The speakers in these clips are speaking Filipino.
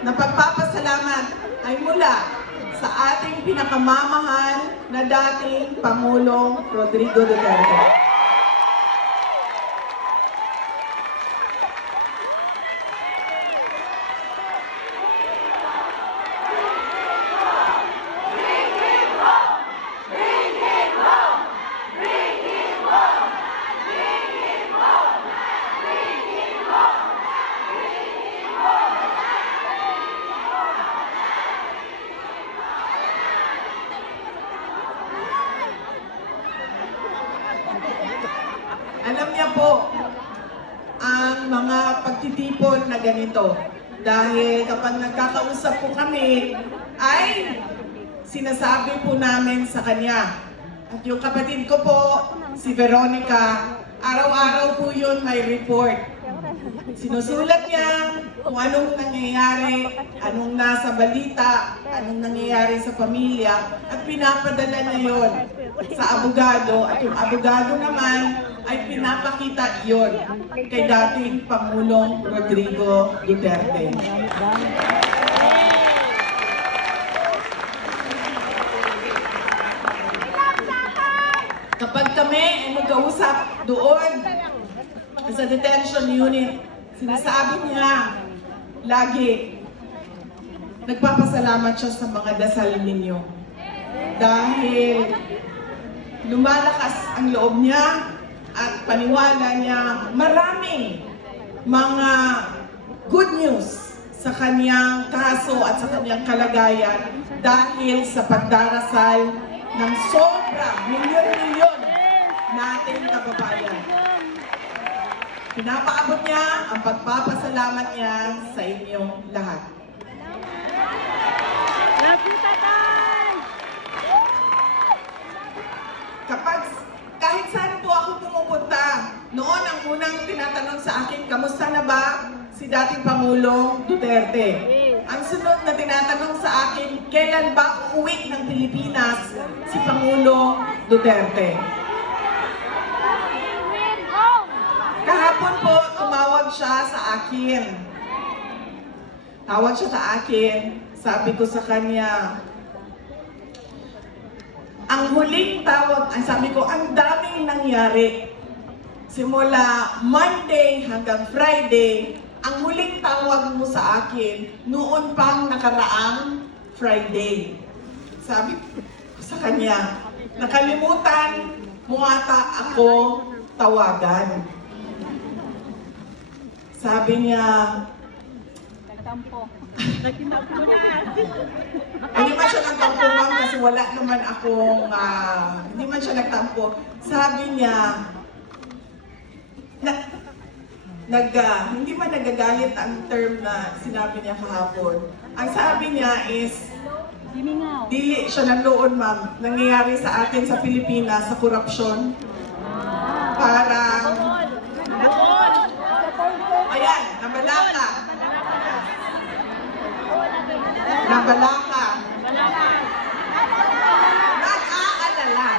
na pagpapasalamat ay mula sa ating pinakamamahal na dating Pangulong Rodrigo Duterte. Alam niya po ang mga pagtitipon na ganito. Dahil kapag nagkakausap po kami, ay sinasabi po namin sa kanya. At yung kapatid ko po, si Veronica, araw-araw po yun may report. Sinusulat niya kung anong nangyayari, anong nasa balita, anong nangyayari sa pamilya, at pinapadala niya yun sa abogado. At yung abogado naman ay pinapakita yun kay dating Pangulong Rodrigo Duterte. Kapag kami ay magkausap doon sa detention unit, sinasabi niya lagi, nagpapasalamat siya sa mga dasal ninyo. Dahil lumalakas ang loob niya at paniwala niya maraming mga good news sa kanyang kaso at sa kanyang kalagayan dahil sa pagdarasal ng sobrang milyon-milyon nating kababayan. Pinapaabot niya ang pagpapasalamat niya sa inyong lahat. Kahit saan po ako pumupunta, noon ang unang tinatanong sa akin, kamusta na ba si dating Pangulong Duterte? Ang sunod na tinatanong sa akin, kailan ba uuwi ng Pilipinas si Pangulong Duterte? Kahapon po, tumawag siya sa akin. Tawag siya sa akin, sabi ko sa kanya, ang huling tawag, sabi ko, ang daming nangyari. Simula Monday hanggang Friday, ang huling tawag mo sa akin, noon pang nakaraang Friday. Sabi ko sa kanya, nakalimutan mo ata ako tawagan. Sabi niya, nagtampo. Nagtampo na. Hindi man siya nagtampo, ma'am, kasi wala naman akong, hindi man siya nagtampo. Sabi niya, hindi man nagagalit ang term na sinabi niya kahapon. Ang sabi niya is, dili siya nandoon, ma'am, nangyayari sa atin sa Pilipinas sa korupsyon. Parang, ayan, nabalaka. Nabalaka. Nag-aalala.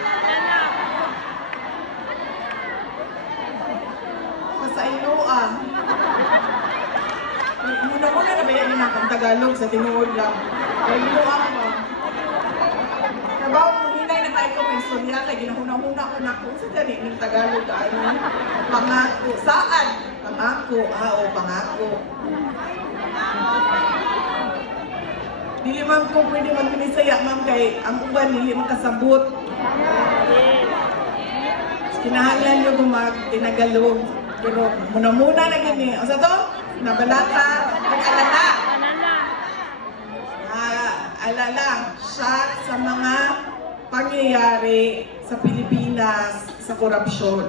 Masainuan. Muna-muna na ba yan yung ang Tagalog sa tinuod lang? Masainuan mo. Nabaw mo, hinay na tayo ko may surya, kaya ginahuna-huna ko na kung sa gani ng Tagalog, pangako. Saan? Pangako. O pangako. Dili man ko pwede magpinisaya, ma'am, kay ang uban dili makasabot. Kinahanglan nyo tinagalog. Pero muna-muna na gani. O sa to, nabalaka, nag-alala. Alala siya sa mga pangyayari sa Pilipinas sa korupsyon.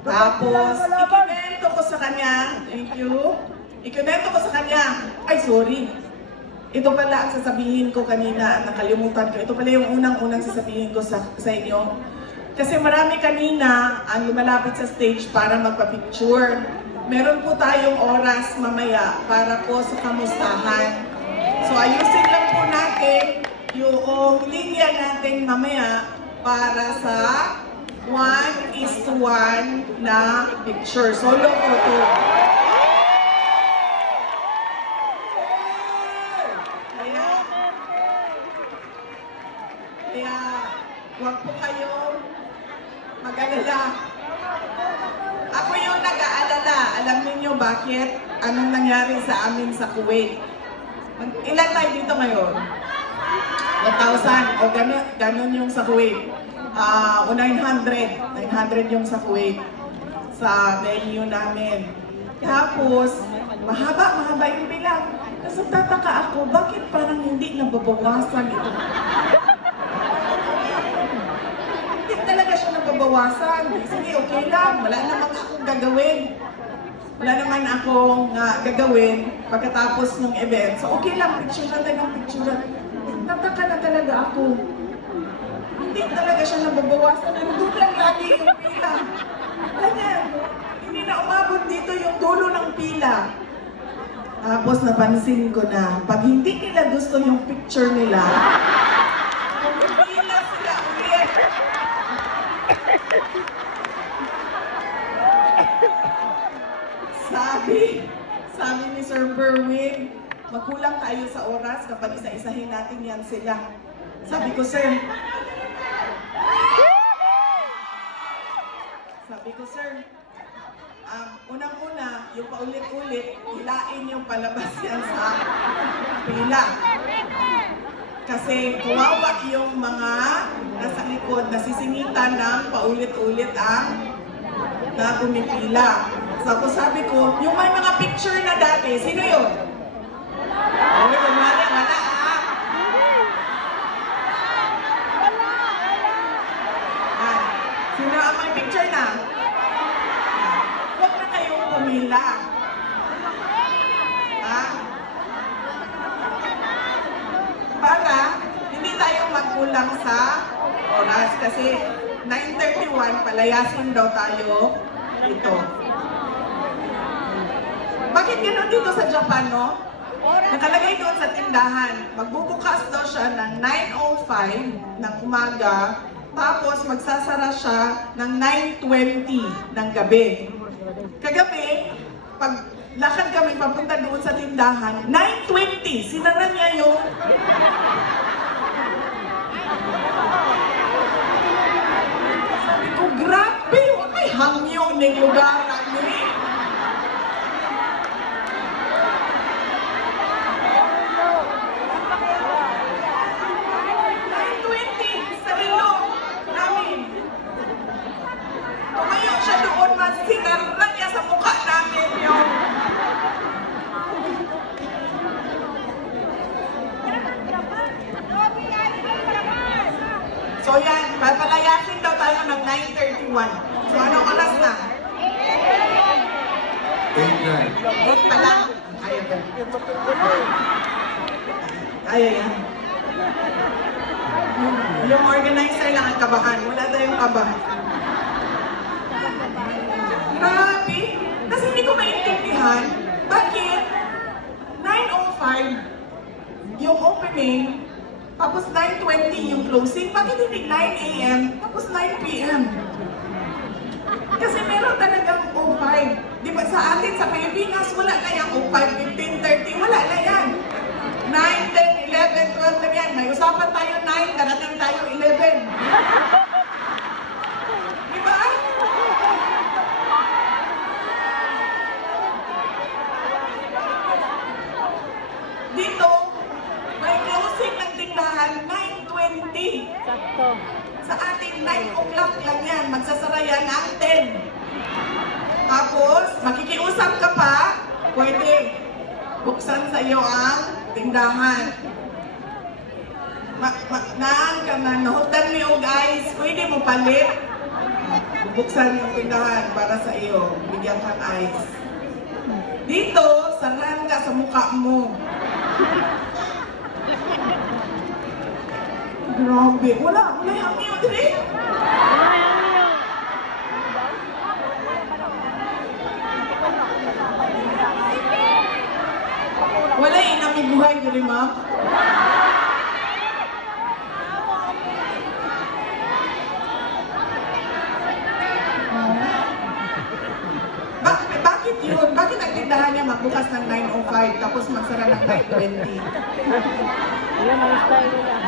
Tapos, ikinento ko sa kanya, thank you. Ikinento ko sa kanya, ay sorry. Ito pala ang sasabihin ko kanina, nakalimutan ko. Ito pala yung unang-unang sasabihin ko sa inyo. Kasi marami kanina ang lumalapit sa stage para magpa-picture. Meron po tayong oras mamaya para po sa kamustahan. So ayusin lang po natin yung linya natin mamaya para sa 1:1 na picture. Solo photo. Huwag po kayong mag-alala. Ako yung nag-aalala. Alam niyo bakit? Anong nangyari sa amin sa Kuwait? Ilan tayo dito ngayon? 1,000. O ganun yung sa Kuwait. O 900. 900 yung sa Kuwait. Sa venue namin. Tapos, mahaba yung bilang. Tapos tataka ako, bakit parang hindi nababawasan ito? Hindi talaga siya nababawasan. Sige, okay lang. Wala naman akong gagawin. Wala naman akong gagawin pagkatapos ng event. So okay lang, picture na tayo ng picture. Nataka na talaga ako. Hindi talaga siya nababawasan. Nandun lang lagi yung pila. Ganyan. Hindi na umabot dito yung dulo ng pila. Tapos napansin ko na, pag hindi nila gusto yung picture nila, pila sila ulit. Sabi ni Sir Berwin, magkulang tayo sa oras kapag isa-isahin natin yan sila. Sabi ko, Sir, unang-una, yung paulit-ulit, hilain yung palabas yan sa pila. Kasi kawawa yung mga nasa likod, nasisingitan ng paulit-ulit ang na pumipila. So sabi ko, yung may mga picture na dati, sino yun? Wala. Sino ang may picture na? Huwag na kayong pumila. Para hindi tayo magkulang sa oras kasi 9:31 palayasin daw tayo dito. Bakit gano'n dito sa Japan, no? Nakalagay doon sa tindahan, magbubukas daw siya ng 9:05 ng umaga, tapos magsasara siya ng 9:20 ng gabi. Kagabi, pag lakad kami papunta doon sa tindahan, 9:20, sinara niya yung sabi ko, grabe, may hangyo ng lugar namin. Sinara niya sa mukha namin yun. So yan, papalayasin daw tayo ng 9:31. So anong oras na? 8 pa lang. Kaya ba? Kaya yan. Yung organizer lang ang kabahan. Wala tayong kabahan. Grabe! Kasi hindi ko maintindihan bakit 9:05 yung opening, tapos 9:20 yung closing. Bakit hindi 9 a.m. tapos 9 p.m.? Kasi meron talagang 05. Di ba sa atin sa Pilipinas, wala na yan 05, 15, 30, wala na yan. 9, 10, 11, 12 na yan. May usapan tayo 9, darating tayo 11. Di ba? Dito, may closing ng tindahan 9:20. Sakto. Sa atin, 9 o'clock lang yan. Magsasara yan ng 10. Tapos, makikiusap ka pa, pwede. Buksan sa iyo ang tindahan. Naan ka na, nahutan mo guys, pwede mo palit. Buksan yung tindahan para sa iyo. Bigyan kang ice. Dito, saran ka sa mukha mo. Grabe. Wala yung hangyo diri. Wala inamiguhay diri, ma'am. Bakit yun? Bakit ang tindahan niya magbukas ng 9:05 tapos magsara ng 9:20? Yan ang style nila.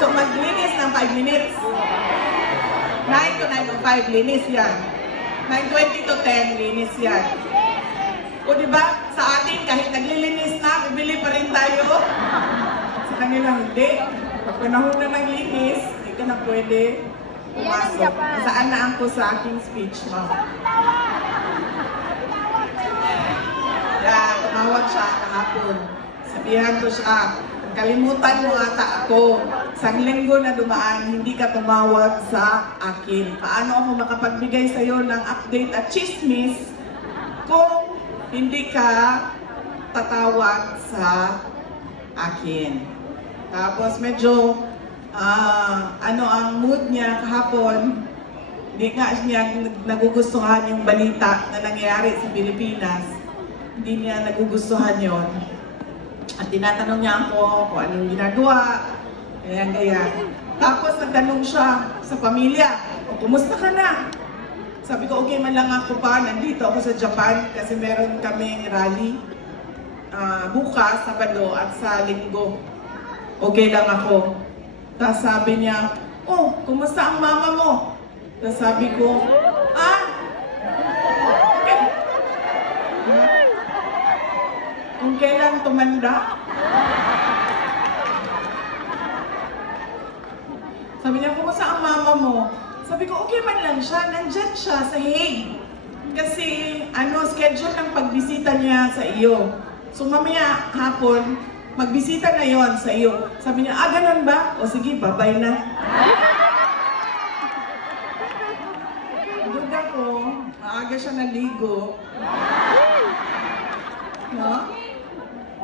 So maglinis ng 5 minutes. 9 to 9:05, linis yan. 9:20 to 10, linis yan. O diba, sa atin, kahit naglilinis na, bibili pa rin tayo. Sa kanila, hindi. Pag panahon na ng linis, hindi ka na pwede pumasok. Saan na ako sa aking speech, ma'am? Yeah, tumawag siya kahapon. Sabihan ko siya, kalimutan mo ata ako. Isang linggo na dumaan, hindi ka tumawag sa akin. Paano ako makapagbigay sa'yo ng update at chismis kung hindi ka tatawag sa akin? Tapos medyo, ano ang mood niya kahapon, hindi nga niya nagugustuhan yung balita na nangyayari sa Pilipinas. Hindi niya nagugustuhan yon. At tinatanong niya ako kung anong ginagawa, ganyan. Tapos nagtanong siya sa pamilya, o kumusta ka na? Sabi ko, okay man lang ako pa, nandito ako sa Japan kasi meron kaming rally bukas, Sabado at sa Linggo. Okay lang ako. Tapos sabi niya, oh, kumusta ang mama mo? Tapos sabi ko, okay. Kung kailan tumanda? Sabi niya, kumusta ang mama mo? Sabi ko, okay man lang siya. Nandyan siya sa Hague. Kasi, schedule ng pagbisita niya sa iyo. So, mamaya hapon, magbisita na yon sa iyo. Sabi niya, ganun ba? O sige, bye-bye na. Duda ko, maaga siya naligo. No?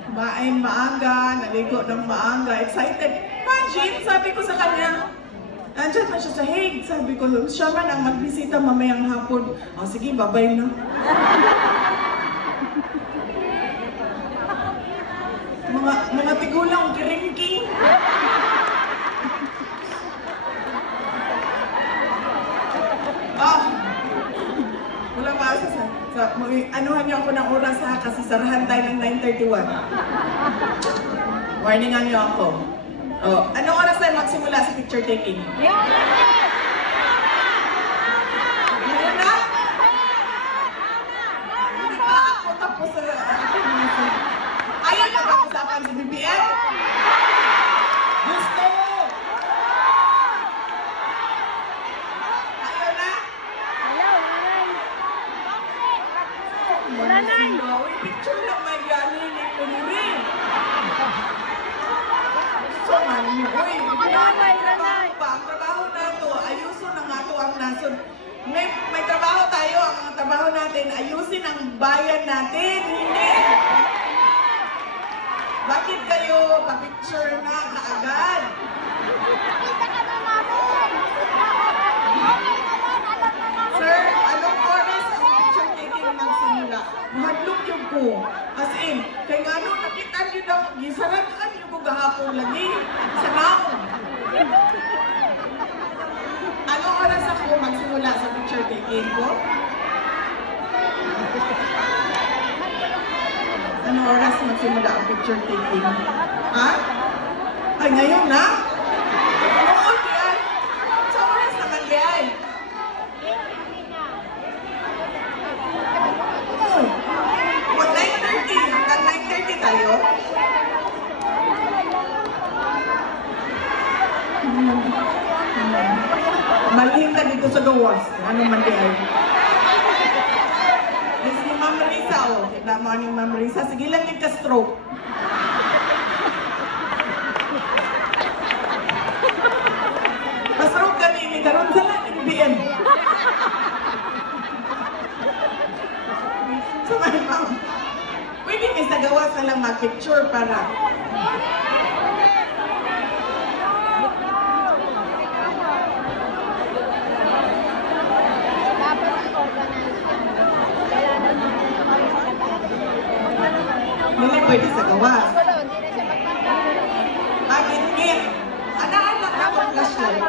Kumain maaga, naligo ng maaga, excited. Imagine, sabi ko sa kanya, nandiyan na siya sa Hague. Sabi ko, siya man ang magbisita mamayang hapon. O sige, bye-bye na. Mga tigulang kiringking. Wala pa anuhan niyo ako ng oras ha, kasi sarahan tayo ng 9:31. Warningan niyo ako. Anong oras tayo magsimula sa picture taking? Ngayon na? Hindi pa ako tapos sa ayaw na pag-usapan si BBM? Gusto! Ayaw na? Nanay! Picture lang may gani ni Kuniri. So man, uy, nanay pa. Ang trabaho na ito, ayusin na nga ito ang nasod. May trabaho tayo, ang trabaho natin, ayusin ang bayan natin, hindi. Bakit kayo pa-picture na kaagad? Sir, anong oras ang picture taking magsimula? Mahadlok yung ko. As in, kaya nga nung nakita nyo daw, gisarataan nyo ko gahapon lagi. Sa naon. Anong oras ako magsimula sa picture taking ko? Anong oras magsimula ang picture taking? Ha? Ay, ngayon na? Oo, diyan. Sa oras naman diyan. Oh, 9:30. Hanggang 9:30 tayo. Malhin ka dito sa gawas. Anong man diyan? Yes, ni Ma'am Marisa, oh. Kita mo ni Ma'am Marisa. Sige lang, nagka-stroke. Pa-stroke ka ni karon sa lang, BBM. So, ma'am, pwede may sa gawas na lang mag-picture para hindi pwede sa gawas. Git. Anaan lang ako flashlight.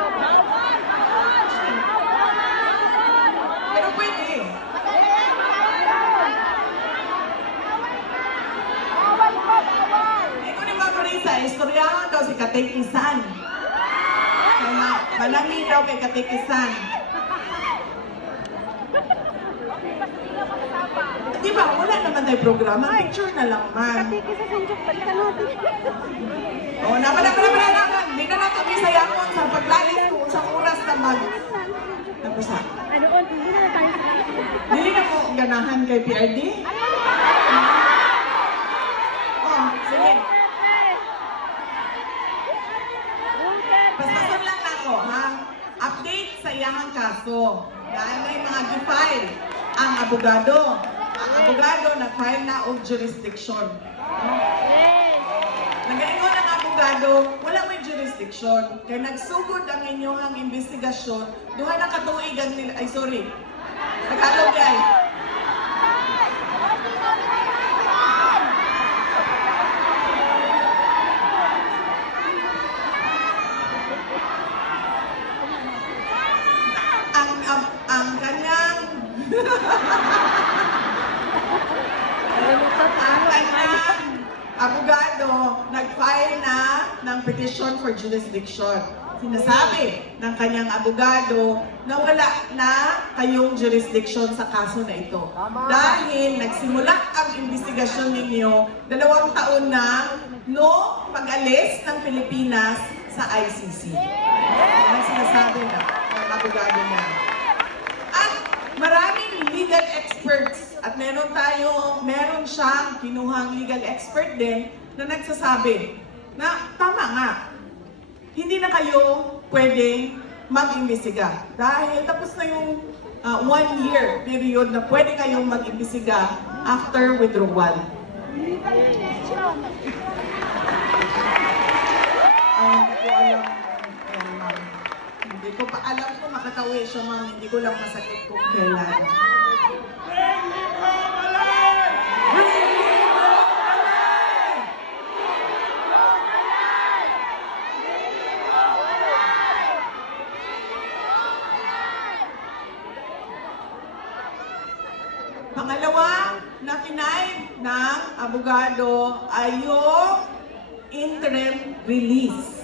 Pero pwede. Ikaw ni Ma'am Marisa, istoryahan daw katekisan. Manangin daw kay katekisan. Di ba, wala naman tayo programa. Picture na lang man. O, napala. Hindi na nato bisayakon sa paglalis kung sa oras naman. Tapos ha? Dili na mo ganahan kay PRD? Oh, sige. Bastasan lang ako, ha? Update sa iyahang kaso. Dahil may mga defile ang abogado. Ang abogado nag-file na og jurisdiction. Nag-ingon ang abogado, wala may jurisdiction. Kaya nagsugod ang inyong investigasyon, duha na katuigan nila, ay sorry, Tagalog ay. Ang kanyang abogado nag-file na ng petition for jurisdiction. Sinasabi ng kanyang abogado na wala na kayong jurisdiction sa kaso na ito. Dahil nagsimula ang investigasyon ninyo 2 taon na no pag-alis ng Pilipinas sa ICC. Yan ang sinasabi ng abogado niya. At maraming legal experts at meron siyang kinuhang legal expert din na nagsasabi na tama nga, hindi na kayo pwedeng mag-imbestiga dahil tapos na yung 1 year period na pwede kayong mag-imbestiga after withdrawal. Hindi ko alam. Hindi ko pa alam kung makatawi siya, ma'am. Hindi ko lang masakit kung kailan. Pangalawa na finay ng abogado ay yung interim release.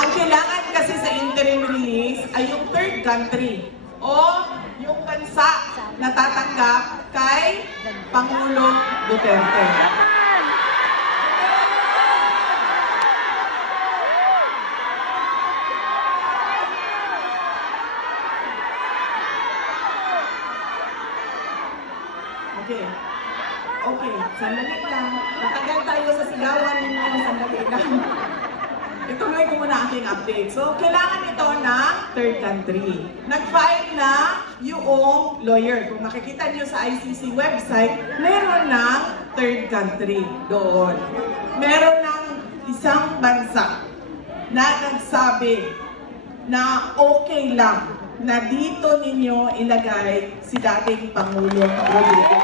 Ang kailangan kasi sa interim release ay yung third country o yung bansa na tatanggap kay Pangulong Duterte. Okay, sandali lang. Natagal tayo sa sigawan ninyo, sandali lang. Ituloy ko muna aking update. So, kailangan ito ng third country. Nag-file na yung lawyer. Kung makikita nyo sa ICC website, meron ng third country doon. Meron ng isang bansa na nagsabi na okay lang na dito ninyo ilagay si dating Pangulong Rodrigo.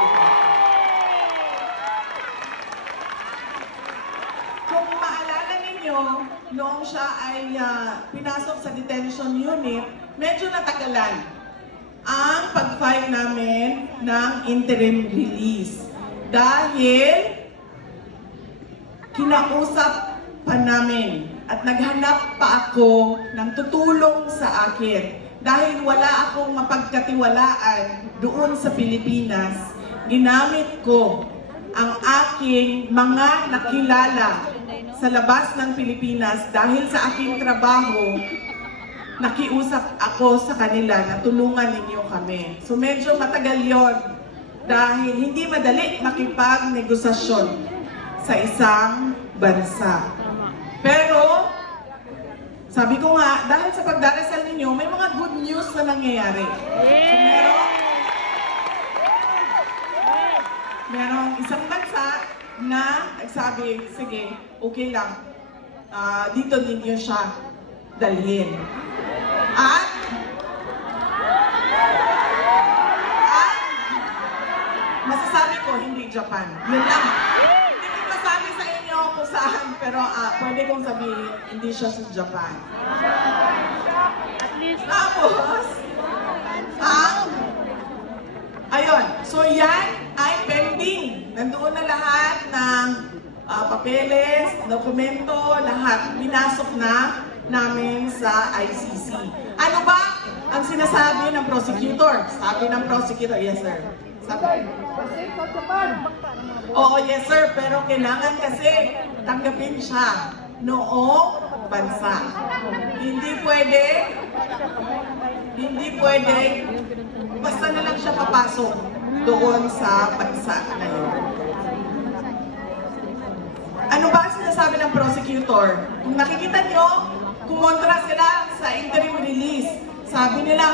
Kung maalala ninyo, noong siya ay pinasok sa detention unit, medyo natagalan ang pag-file namin ng interim release. Dahil kinausap pa namin at naghanap pa ako ng tutulong sa akin. Dahil wala akong mapagkatiwalaan doon sa Pilipinas, ginamit ko ang aking mga nakilala sa labas ng Pilipinas dahil sa aking trabaho, nakiusap ako sa kanila na tulungan ninyo kami. So medyo matagal yon dahil hindi madali makipag-negosasyon sa isang bansa. Pero sabi ko nga, dahil sa pagdarasal ninyo, may mga good news na nangyayari. So merong isang bansa na nagsabi, sige, okay lang, dito ninyo siya dalhin. At masasabi ko, hindi Japan. Yun lang. Hindi ko masabi sa inyo kung saan, pero pwede kong sabihin, hindi siya sa Japan. Tapos, ayun. So yan ay pending. Nandoon na lahat ng papeles, dokumento, lahat pinasok na namin sa ICC. Ano ba ang sinasabi ng prosecutor? Sabi ng prosecutor, yes sir. Sabi, oo, yes sir, pero kailangan kasi tanggapin siya noong bansa. Hindi pwede, basta na lang siya papasok doon sa bansa na yun. Ano ba ang sinasabi ng prosecutor? Kung nakikita nyo, kumontra sila sa interim release. Sabi nila,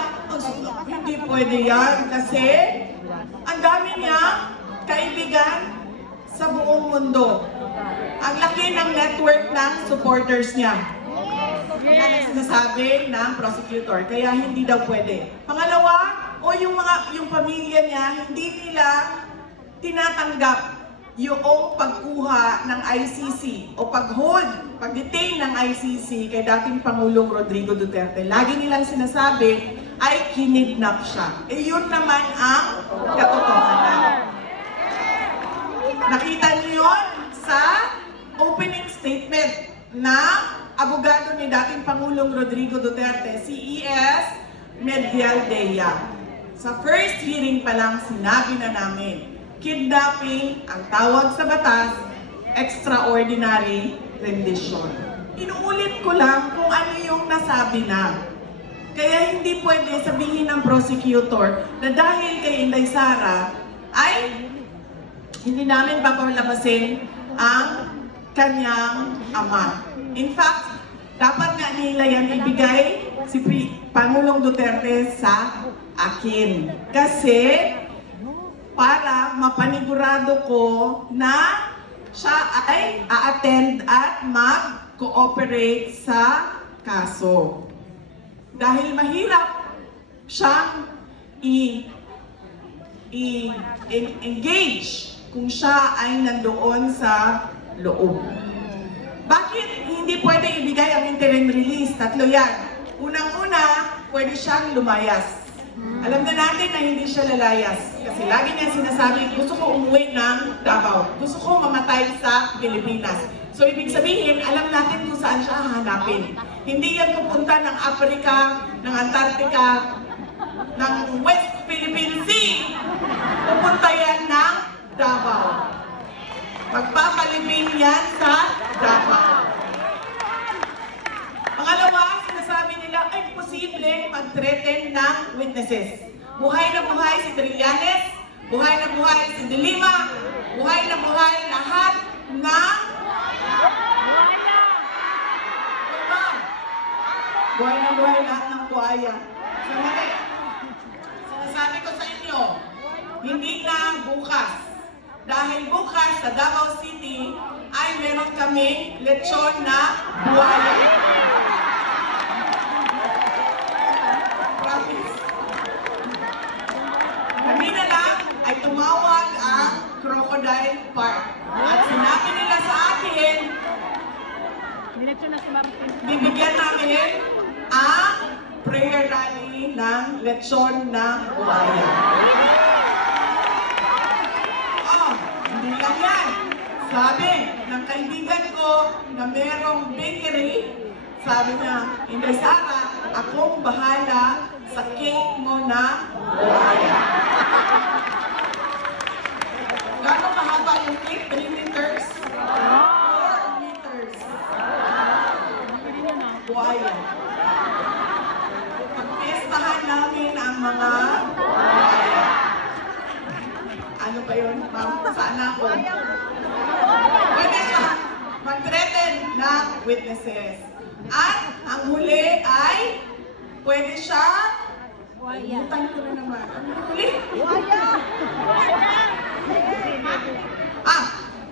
hindi pwede yan kasi ang dami niya kaibigan sa buong mundo. Ang laki ng network ng supporters niya. Yan ang sinasabi ng prosecutor, kaya hindi daw pwede. Pangalawa, yung pamilya niya, hindi nila tinatanggap yung pagkuha ng ICC o pag-detain ng ICC kay dating Pangulong Rodrigo Duterte. Lagi nilang sinasabi ay kinidnap siya. Yun naman ang katotohanan. Nakita niyo yun sa opening statement na abogado ni dating Pangulong Rodrigo Duterte, si E.S. Medialdea. Sa first hearing pa lang, sinabi na namin, kidnapping ang tawag sa batas, extraordinary rendition. Inuulit ko lang kung ano yung nasabi na. Kaya hindi pwede sabihin ng prosecutor na dahil kay Inday Sara ay hindi namin papalabasin ang kanyang ama. In fact, dapat nga nila yan ibigay si Pangulong Duterte sa akin. Kasi para mapanigurado ko na siya ay a-attend at mag-cooperate sa kaso. Dahil mahirap siyang i-engage kung siya ay nandoon sa loob. Bakit hindi pwede ibigay ang interim release? Tatlo yan. Unang-una, pwede siyang lumayas. Alam na natin na hindi siya lalayas. Kasi lagi niya sinasabi, gusto ko umuwi ng Davao. Gusto ko mamatay sa Pilipinas. So ibig sabihin, alam natin kung saan siya hahanapin. Hindi yan pupunta ng Africa, ng Antarctica, ng West Philippine Sea. Pupunta yan ng Davao. Magpapalipin yan sa Davao. Pangalawa, sinasabi nila ay posible mag-threaten ng witnesses. Buhay na buhay si Trillanes, buhay na buhay si De Lima, buhay na buhay lahat ng buhay na buhay lahat ng buhaya. Sinasabi ko sa inyo, hindi na bukas. Dahil bukas sa Davao City ay meron kami lechon na buhaya. Kanina lang ay tumawag ang Crocodile Park. At sinabi nila sa akin, bibigyan namin ang prayer rally ng lechon na buhaya. Oh, hindi lang yan. Sabi ng kaibigan ko na merong bakery, sabi niya, Inday Sara, akong bahala sa cake mo na buhaya. Gano'ng mahaba yung cake? 3 meters? 4 meters? Buhaya. Pagpiestahan namin ang mga buhaya. Ano ba yun? Saan ako? Pwede siya mag-threaten ng witnesses. At ang huli ay pwede siya butan ko na naman. Ang huli?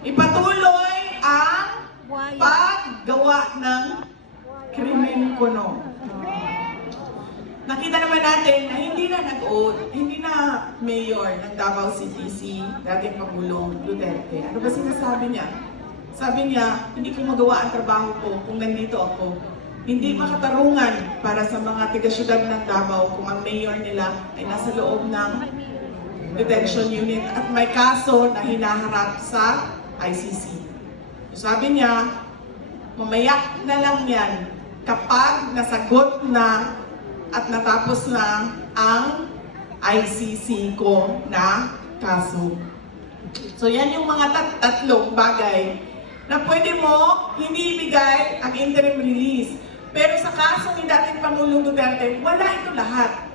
Ipatuloy ang paggawa ng krimen kuno. Nakita naman natin na hindi na mayor ng Davao City si dating Pangulong Duterte. Ano ba sinasabi niya? Sabi niya, hindi ko magawa ang trabaho ko kung nandito ako. Hindi makatarungan para sa mga taga-syudad ng Davao kung ang mayor nila ay nasa loob ng detention unit at may kaso na hinaharap sa ICC. Sabi niya, mamaya na lang yan kapag nasagot na at natapos na ang ICC ko na kaso. So yan yung mga tatlong bagay na pwede mo hindi ibigay ang interim release. Pero sa kaso ni dating Pangulong Duterte, wala ito lahat.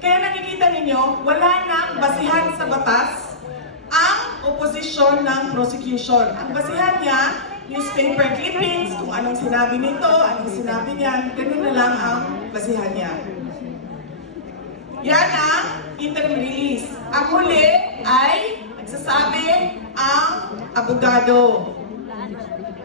Kaya nakikita ninyo, wala nang basihan sa batas ang oposisyon ng prosecution. Ang basihan niya, newspaper clippings, kung anong sinabi nito, anong sinabi niyan, ganun na lang ang basihan niya. Yan ang interim release. Ang huli ay nagsasabi ang abogado.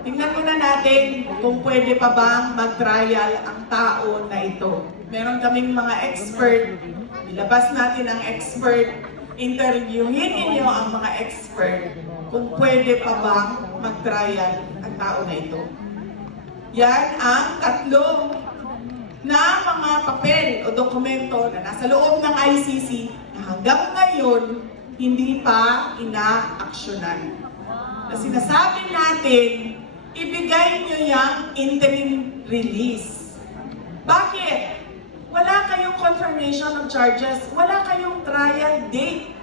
Tingnan muna natin kung pwede pa bang mag-trial ang tao na ito. Meron kaming mga expert. Ilabas natin ang expert. Interviewin ninyo ang mga expert kung pwede pa bang mag-trial ang tao na ito. Yan ang tatlong na mga papel o dokumento na nasa loob ng ICC na hanggang ngayon hindi pa ina-aksyonan. Na sinasabi natin, ibigay nyo yung interim release. Bakit? Wala kayong confirmation of charges, wala kayong trial date.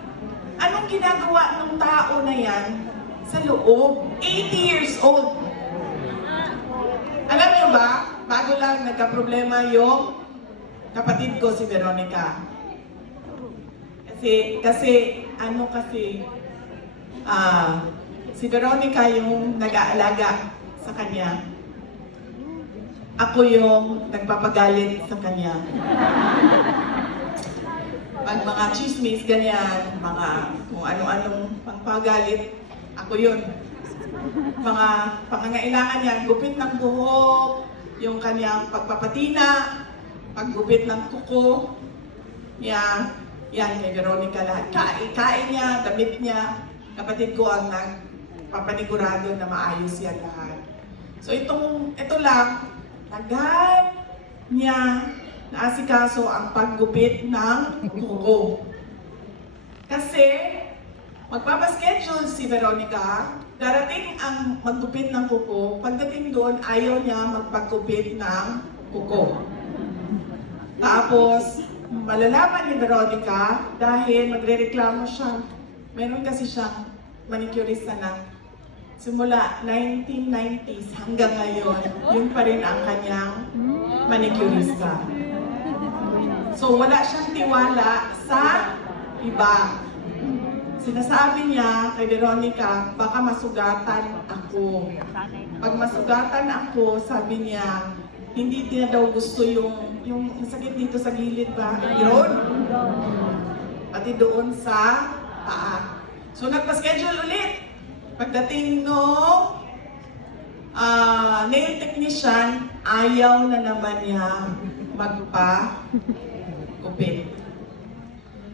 Anong ginagawa ng tao na yan sa loob? 80 years old. Alam nyo ba, bago lang nagka-problema yung kapatid ko si Veronica. Kasi si Veronica yung nag-aalaga sa kanya. Ako yung nagpapagalit sa kanya. Pag mga chismis, ganyan, mga kung ano-anong pangpagalit, ako yun. Mga pangangailangan niya, gupit ng buhok, yung kanyang pagpapatina, paggupit ng kuko, yan kay Veronica lahat. Kain niya, damit niya, kapatid ko ang nagpapanigurado na maayos yan lahat. So ito lang, tagal niya naasikaso ang paggupit ng kuko. Kasi magpapaschedule si Veronica, darating ang maggupit ng kuko, pagdating doon ayaw niya magpagupit ng kuko. Tapos, malalaman ni Veronica dahil magrereklamo siya. Meron kasi siyang manicurista na simula 1990s hanggang ngayon, yun pa rin ang kanyang manicurista. So wala siyang tiwala sa iba. Sinasabi niya kay Veronica, baka masugatan ako. Pag masugatan ako, sabi niya, hindi niya daw gusto yung sakit dito sa gilid ba? Yun. Pati doon sa paa. So nagpa-schedule ulit. Pagdating no nail technician, ayaw na naman niya magpa-gupit.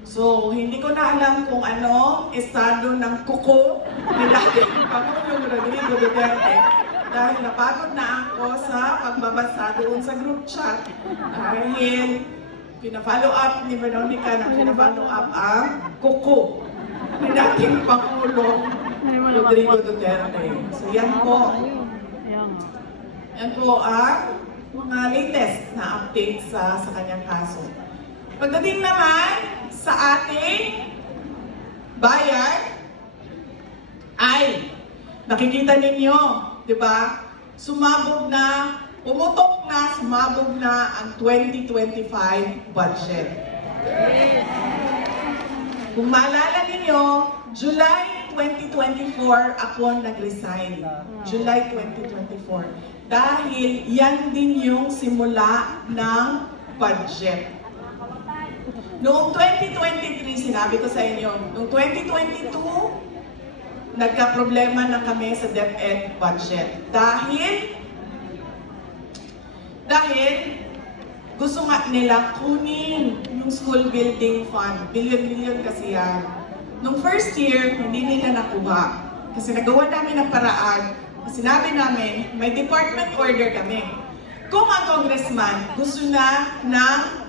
So, hindi ko na alam kung ano estado ng kuko ni dating Pangulong Rodrigo Duterte. Dahil napagod na ako sa pagbabasa doon sa group chat. Dahil pina-follow up ni Veronica na pina-follow up ang kuko ni dating Pangulong Rodrigo Duterte. So yan po. Yan po ang mga latest na update sa kanyang kaso. Pagdating naman sa ating bayan, ay nakikita ninyo, di ba? Sumabog na ang 2025 budget. Kung maalala ninyo, July 2024 ako nag-resign. July 2024. Dahil yan din yung simula ng budget. Noong 2023, sinabi ko sa inyo, noong 2022, nagka-problema na kami sa DepEd budget. Dahil gusto nga nila kunin yung school building fund. Billion-billion kasi yan. Nung first year, hindi nila nakuha. Kasi nagawa namin ng paraan. Sinabi namin, may department order kami. Kung ang congressman gusto na ng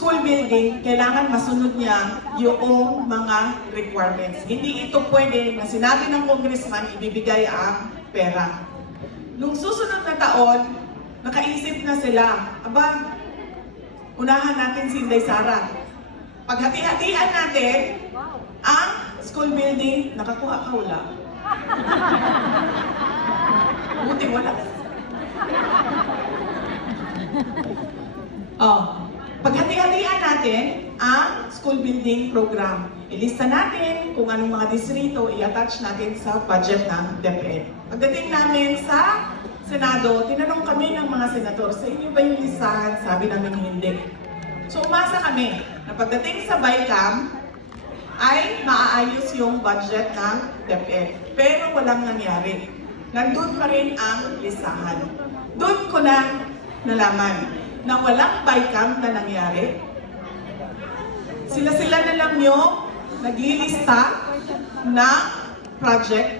school building, kailangan masunod niya yung mga requirements. Hindi ito pwede na sinabi ng congressman, ibibigay ang pera. Nung susunod na taon, nakaisip na sila, aba, unahan natin si Inday Sara. Paghati-hatian natin ang school building, nakakuha ka wala. Buti wala. Paghati-hatian natin ang school building program. Ilista natin kung anong mga distrito i-attach natin sa budget ng DepEd. Pagdating namin sa Senado, tinanong kami ng mga senador, sa inyo ba yung listahan? Sabi namin hindi. So umasa kami na pagdating sa BICAM, ay maaayos yung budget ng DepEd. Pero walang nangyari. Nandun pa rin ang listahan. Doon ko na nalaman na walang BICAM na nangyari. Sila-sila na lang yung naglilista ng project.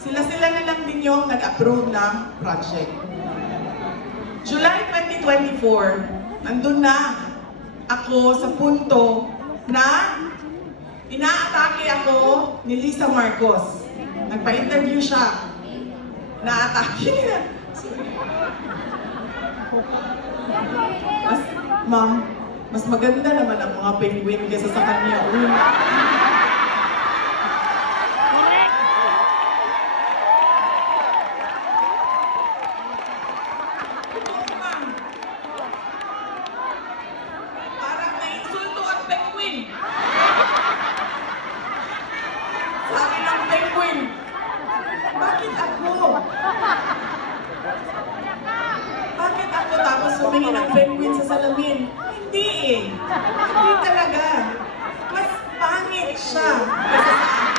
Sila-sila na lang din yung nag-approve ng project. July 2024, nandun na ako sa punto na inaatake ako ni Lisa Marcos. Nagpa-interview siya. Naatake niya. Ma'am, mas maganda naman ang mga penguin kaysa sa kanya. Parang na-insulto ang penguin. Sabi ng penguin, bakit ako? Bakit ako tapos humingi ng penguin sa salamin? Hindi eh. Hindi talaga. Mas pangit siya kaysa sa akin.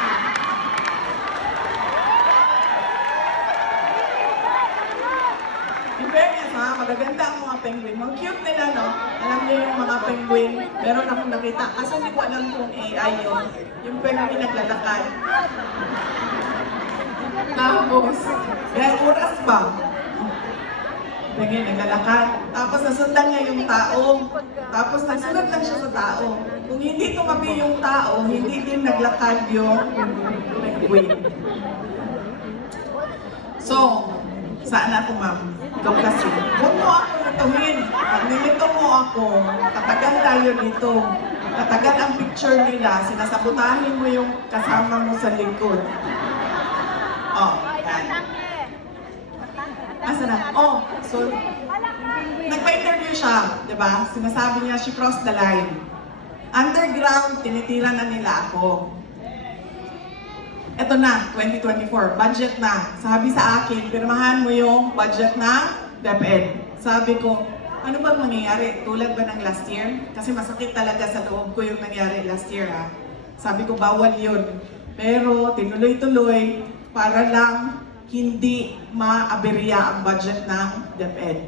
In fairness ha, magaganda ang mga penguin. Mga cute nila, no? Alam niyo yung mga penguin, meron akong nakita. Kasi hindi ko alam kung AI yun. Yung penguin naglalakad. Tapos, may oras pa. Penguin naglalakad. Tapos nasundan niya yung tao. Tapos nagsunod lang siya sa tao. Kung hindi tumabi yung tao, hindi din naglakad yung penguin. So, saan ako, ma'am? Ikaw kasi. Huwag mo ako natuhin. Pag nilito mo ako, katagal tayo nito. Katagal ang picture nila, sinasabotahin mo yung kasama mo sa likod. Oh, yan. Asa na? Oh, so, nagpa-interview siya, di ba? Sinasabi niya, she crossed the line. Underground, tinitira na nila ako. Ito na, 2024, budget na. Sabi sa akin, pirmahan mo yung budget ng DepEd. Sabi ko, ano bang mangyayari? Tulad ba ng last year? Kasi masakit talaga sa loob ko yung nangyari last year, ha? Sabi ko, bawal yun. Pero tinuloy-tuloy para lang hindi maaberya ang budget ng DepEd.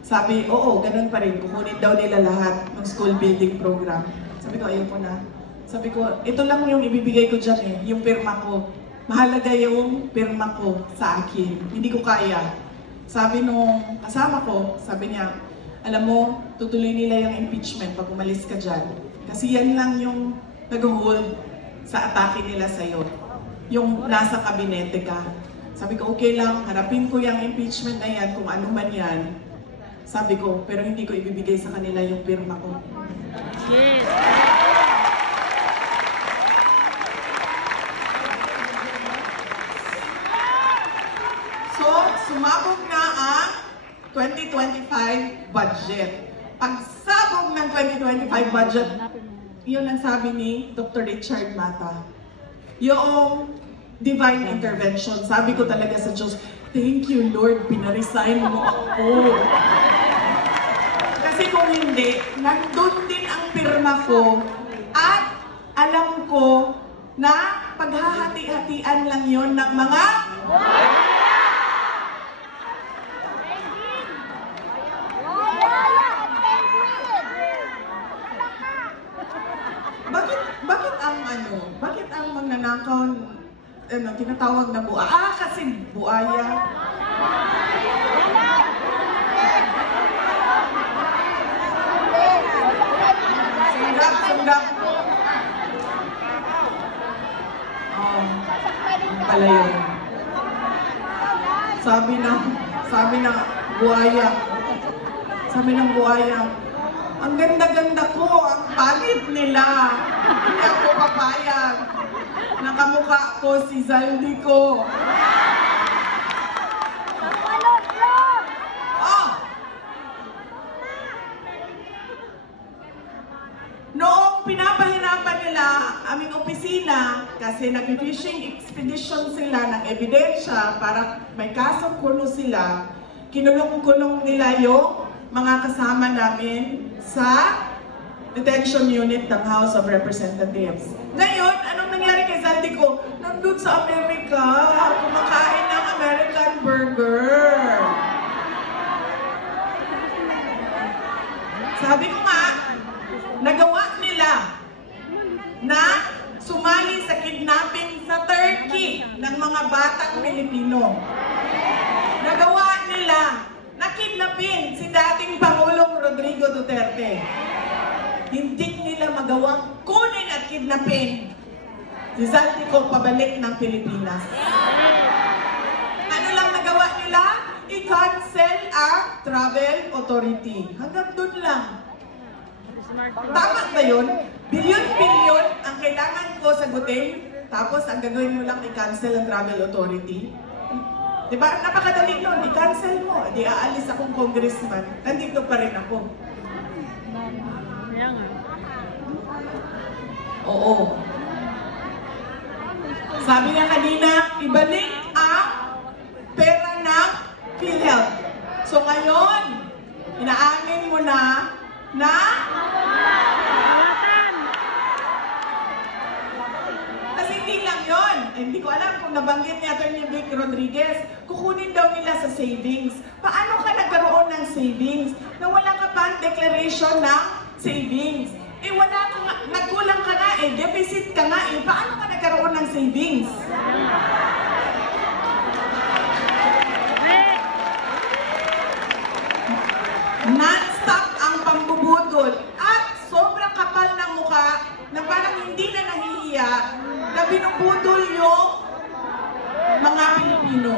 Sabi, oo, ganun pa rin. Kukunin daw nila lahat ng school building program. Sabi ko, ayun ko na. Sabi ko, ito lang yung ibibigay ko dyan eh, yung pirma ko. Mahalaga yung pirma ko sa akin. Hindi ko kaya. Sabi nung kasama ko, sabi niya, alam mo, tutuloy nila yung impeachment pag umalis ka dyan. Kasi yan lang yung nag-hold sa atake nila sa'yo. Yung nasa kabinete ka. Sabi ko, okay lang, harapin ko yung impeachment na yan, kung ano man yan. Sabi ko, pero hindi ko ibibigay sa kanila yung pirma ko. Yes. So, sumabog na ang 2025 budget. Pagsabog ng 2025 budget, yun ang sabi ni Dr. Richard Mata. Yung divine intervention. Sabi ko talaga sa Diyos, thank you Lord, pinaresign mo ako. Kasi kung hindi, nandun din ang pirma ko at alam ko na paghahati-hatian lang yon ng mga bakit ang magnanakaw tinatawag na buaya? Kasi buaya. sabi ng buhaya, sabi ng buhaya, ang ganda-ganda ko, ang pangit nila. Hindi ako papayag. Nakamukha ko si Zaldi ko. Oh! Noong pinapahirapan nila aming opisina kasi nag-fishing expedition sila ng ebidensya para may kasong kulo sila, kinulong-kulong nila yung mga kasama namin sa detention unit ng House of Representatives. Ngayon, anong nangyari kay Zaldi ko? Nandun sa Amerika, kumakain ng American burger. Sabi ko nga, nagawa nila na sumali sa kidnapping sa Turkey ng mga batang Pilipino. Nagawa nila na kidnapin si dating Pangulong Rodrigo Duterte. Hindi nila magawang kunin at kidnapin si Zaldi ko pabalik ng Pilipinas. Ano lang nagawa nila? I-cancel ang travel authority. Hanggang doon lang. Tama ba yun? Bilyon-bilyon ang kailangan ko sagutin, tapos ang gagawin mo lang i-cancel ang travel authority? Diba? Napakadali nun. I-cancel mo. Di aalis akong congressman. Nandito pa rin ako. Oo. Sabi niya kanina, ibalik ang pera ng PhilHealth. So ngayon, inaamin mo na kasi hindi lang yun. Hindi ko alam kung nabanggit ni Atty. Vic Rodriguez, kukunin daw nila sa savings. Paano ka nagkaroon ng savings na wala ka pa declaration ng savings? Eh wala ka nga, nagkulang ka nga eh, deficit ka nga eh, paano ka nagkaroon ng savings? Non-stop ang pambubudol at sobrang kapal ng mukha na parang hindi na nahihiya na binubudol yung mga Pilipino.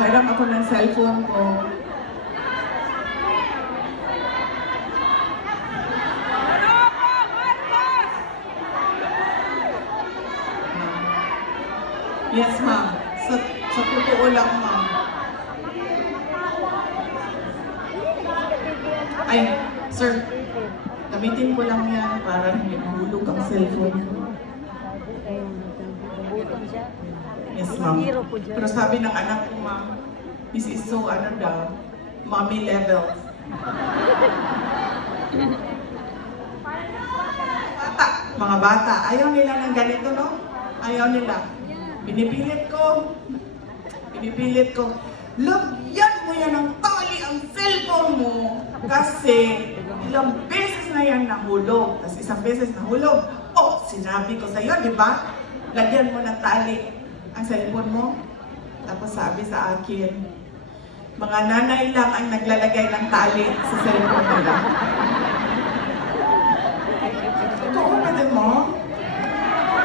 Parang ako ng cellphone ko. Yes, ma'am. Sa totoo lang, ma'am. Ay, sir, gamitin ko lang yan para hindi mahulog ang cellphone ko. Yes, ma'am. Pero sabi ng anak ko, ma'am, this is so, ano daw, mommy levels. Mga bata, ayaw nila ng ganito, no? Ayaw nila. Pinipilit ko. Lagyan mo yan ng tali ang cellphone mo kasi ilang beses na yan nahulog. Tapos isang beses nahulog. Oh, sinabi ko sa'yo, di ba? Lagyan mo ng tali ang cellphone mo. Tapos sabi sa akin, mga nanay lang ang naglalagay ng tali sa cellphone nila. Totoo na din mo?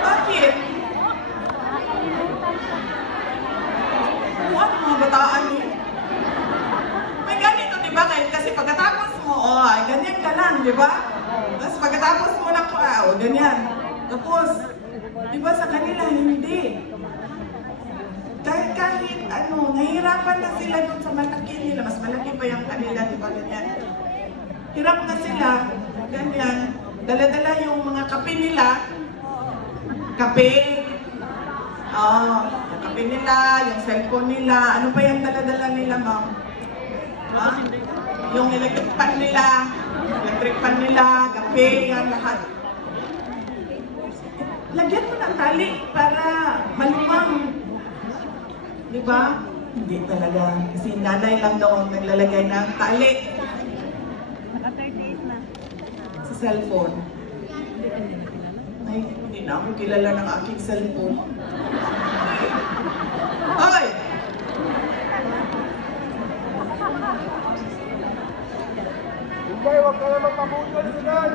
Bakit? Buwan mga bataan niyo. May ganito, di ba? Kasi pagkatapos mo, ganyan ka lang, di ba? Tapos pagkatapos mo ng ganyan. Tapos, di ba sa kanila, hindi. Kahit nahihirapan na sila doon sa malaki nila. Mas malaki pa yung kanila, di ba? Ganyan. Hirap na sila, ganyan. Dala-dala yung mga kape nila. Kape. Yung kape nila, yung cellphone nila. Ano pa yung dala-dala nila, ma'am? Yung electric pan nila, kape, yan lahat. Lagyan mo ng tali para maluwang. Di ba? Hindi talaga. Kasi nanay lang daw ang naglalagay ng tali. Sa cellphone. Ay, hindi na ako kilala ng aking cellphone. Hoy! Hindi, huwag ka naman mabudol, Sinan!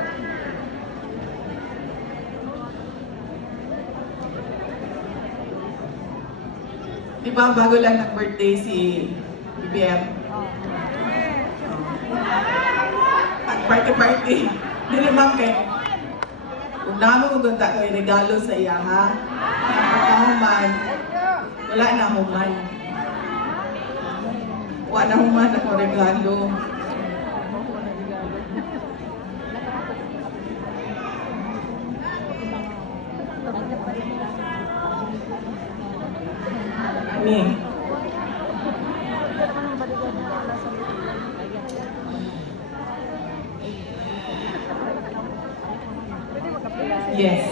Di ba bago lang nag-birthday si BBM? Party-party. Di naman kay kung naman kung ganda ko regalo sa iya, ha? Pagkahuman, wala na human. Wala na human ako regalo. Ani. Yes.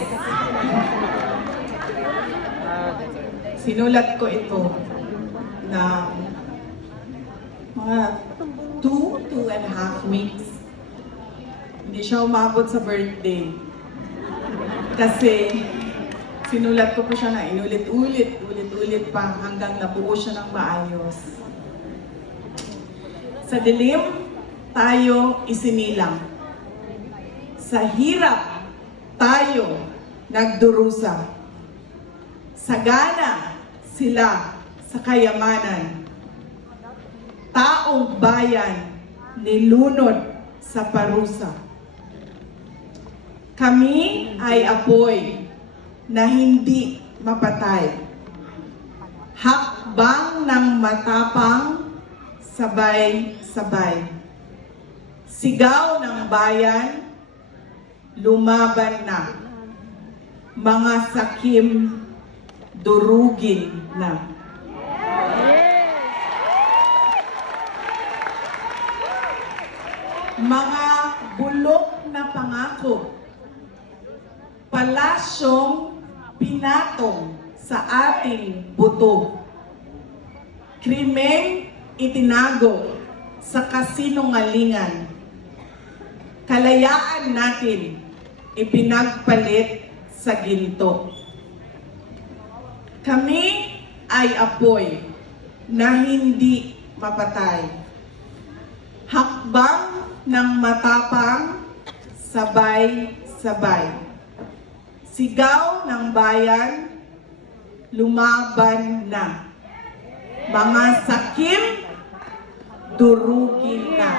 Sinulat ko ito na mga 2.5 weeks. Hindi siya umabot sa birthday. Kasi sinulat ko po siya na inulit-ulit pa hanggang nabuo siya ng maayos. Sa dilim, tayo isinilang. Sa hirap, tayo nagdurusa. Sagana sila sa kayamanan. Taong bayan nilunod sa parusa. Kami ay apoy na hindi mapatay. Hakbang ng matapang, sabay-sabay. Sigaw ng bayan, lumaban na. Mga sakim, durugin na. Mga bulok na pangako, palasyong pinatong sa ating buto. Krimeng itinago sa kasinungalingan. Kalayaan natin ipinagpalit sa ginto. Kami ay apoy na hindi mapatay. Hakbang ng matapang, sabay-sabay. Sigaw ng bayan, lumaban na. Mga sakim, durugin na.